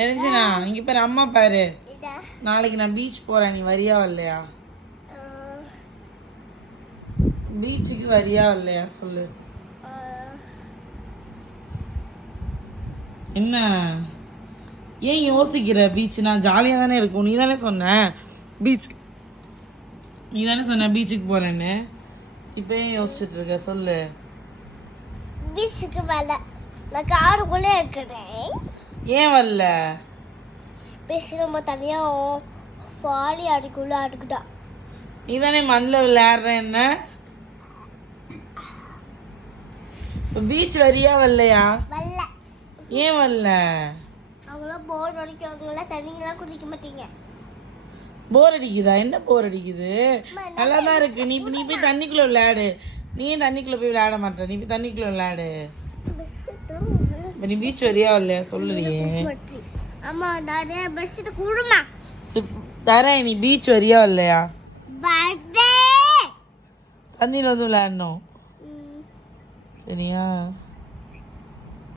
தெரிஞ்சுனா இங்க பாரு அம்மா பாரு. நாளைக்கு நான் பீச் போறேன், நீ வரியா வரலையா? பீச்சுக்கு வரியா வரலையா சொல்லு. என்ன ஏன் யோசிக்கிற? பீச்னா ஜாலியா தானே இருக்கும். நீ தானே சொன்ன பீச், நீ தானே சொன்ன பீச்சுக்கு போறேன்னு. இப்போ ஏன் யோசிச்சுட்டு இருக்க சொல்லு. பீச்சுக்கு வரல, நான் காருக்குள்ளே இருக்கிறேன். ஏன் வரல? பீச் நம்ம தனியா ஃபாலி அடிக்குள்ள அடுக்குதா. நீ தானே மண்ணில் விளையாடுற. என்ன இப்போ பீச் வரியா வரலையா? வரல. ஏன் வரல? அவங்களாம் போர் அடிக்கும், அவங்களாம் தண்ணியெல்லாம் குடிக்க மாட்டீங்க. போர் அடிக்குதா? என்ன போர் அடிக்குது? நல்லா தான் இருக்கு. நீ போய் தண்ணிக்குள்ள விளையாடு. நீ ஏன் தண்ணிக்குள்ள போய் விளையாட மாட்டே? நீ போய் தண்ணிக்குள்ள விளையாடு. நீ பீச் வரியா வரலையா சொல்லுறியே. அம்மா நிறைய பெஸ்ட் கூடுமா தரேன். நீ பீச் வரியா வரலையா? பர்த்டே தண்ணியில் வந்து விளையாடணும் சரியா?